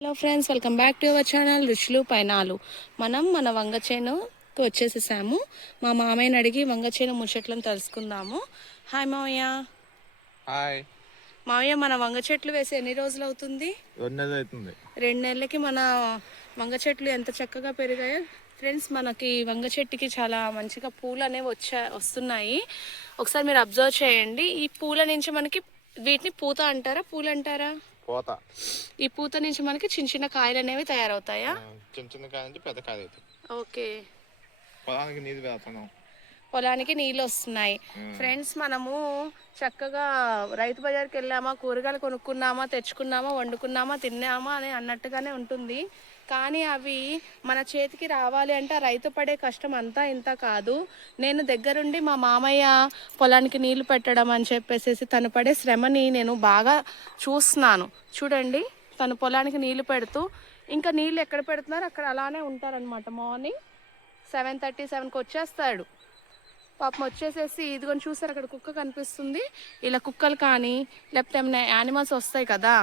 Hello friends, welcome back to our channel రుచులు పైనాలు. మనం మన వంగ చేనుకి వచ్చేసేసాము. మా మామయ్యని అడిగి వంగ చేను ముచ్చట్లను తెలుసుకుందాము. హాయ్ మామయ్య. హాయ్ మామయ్య, మన వంగ చెట్లు వేసి ఎన్ని రోజులు అవుతుంది? 2 నెలలు అవుతుంది. 2 నెలలకి మన వంగ చెట్లు ఎంత చక్కగా పెరిగాయో. ఫ్రెండ్స్, మనకి వంగ చెట్టుకి చాలా మంచిగా పూలు అనేవి వస్తున్నాయి. ఒకసారి మీరు అబ్జర్వ్ చేయండి. ఈ పూల నుంచి మనకి వీటిని పూత అంటారా, పూలు అంటారా? పోత ఈ పూత నుంచి మనకి చిన్న చిన్న కాయలు అనేవి తయారవుతాయా? చిన్న చిన్న కాయ నుంచి పెద్ద కాయ అవుతుంది. ఓకే. పొలానికి నీళ్ళు వేస్తున్నాం. పొలానికి నీళ్ళు వస్తున్నాయి. ఫ్రెండ్స్, మనము చక్కగా రైతు బజార్కి వెళ్ళామా, కూరగాయలు కొనుక్కున్నామా, తెచ్చుకున్నామా, వండుకున్నామా, తిన్నామా అని అన్నట్టుగానే ఉంటుంది. కానీ అవి మన చేతికి రావాలి అంటే ఆ రైతు పడే కష్టం అంతా ఇంత కాదు. నేను దగ్గరుండి మా మామయ్య పొలానికి నీళ్లు పెట్టడం అని చెప్పేసి తను పడే శ్రమని నేను బాగా చూస్తున్నాను. చూడండి, తను పొలానికి నీళ్లు పెడుతూ, ఇంకా నీళ్ళు ఎక్కడ పెడుతున్నారు అక్కడ అలానే ఉంటారనమాట. మార్నింగ్ 7:30, 7కి వచ్చేస్తాడు. పాపం వచ్చేసేసి ఇదిగోని చూసారు, అక్కడ కుక్క కనిపిస్తుంది. ఇలా కుక్కలు కానీ లేకపోతే ఏమైనా యానిమల్స్ వస్తాయి కదా,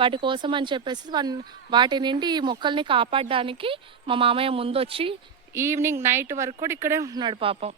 వాటి కోసం అని చెప్పేసి వాటి నుండి ఈ మొక్కల్ని కాపాడడానికి మా మామయ్య ముందు వచ్చి ఈవినింగ్ నైట్ వరకు కూడా ఇక్కడే ఉంటున్నాడు పాపం.